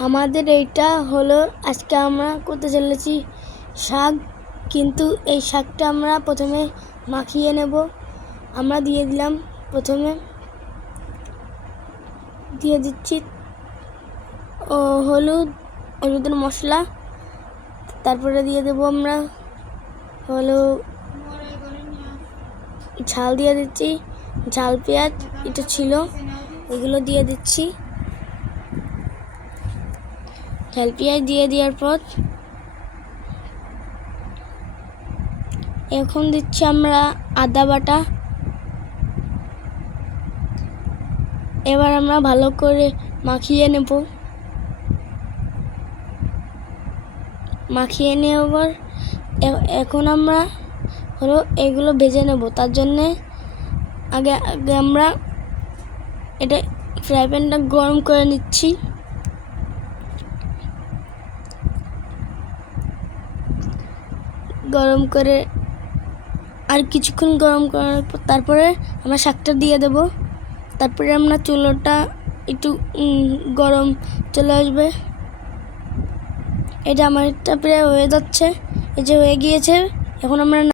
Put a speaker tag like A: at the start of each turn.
A: আমাদের এইটা হলো, আজকে আমরা করতে চলেছি শাক, কিন্তু এই শাকটা আমরা প্রথমে মাখিয়ে নেব। আমরা দিয়ে দিলাম প্রথমে, দিয়ে দিচ্ছি, ও, হলুদ, হলুদের মশলা, তারপরে দিয়ে দেব আমরা হলো ঝাল দিয়ে দিচ্ছি, ঝাল, পেঁয়াজ, এটা ছিল, এগুলো দিয়ে দিচ্ছি। ঝাল পেঁয়াজ দিয়ে দেওয়ার পর এখন দিচ্ছি আমরা আদা বাটা। এবার আমরা ভালো করে মাখিয়ে নেব। মাখিয়ে নেওয়ার এখন আমরা হলো এগুলো ভেজে নেব। তার জন্যে আগে আগে আমরা এটা ফ্রাই প্যানটা গরম করে নিচ্ছি। গরম করে আর কিছুক্ষণ গরম করার পর তারপরে আমরা শাকটা দিয়ে দেব। তারপরে আমরা চুলোটা একটু গরম চলে আসবে। এটা আমার একটা প্রায় হয়ে যাচ্ছে। এই যে হয়ে গিয়েছে, এখন আমরা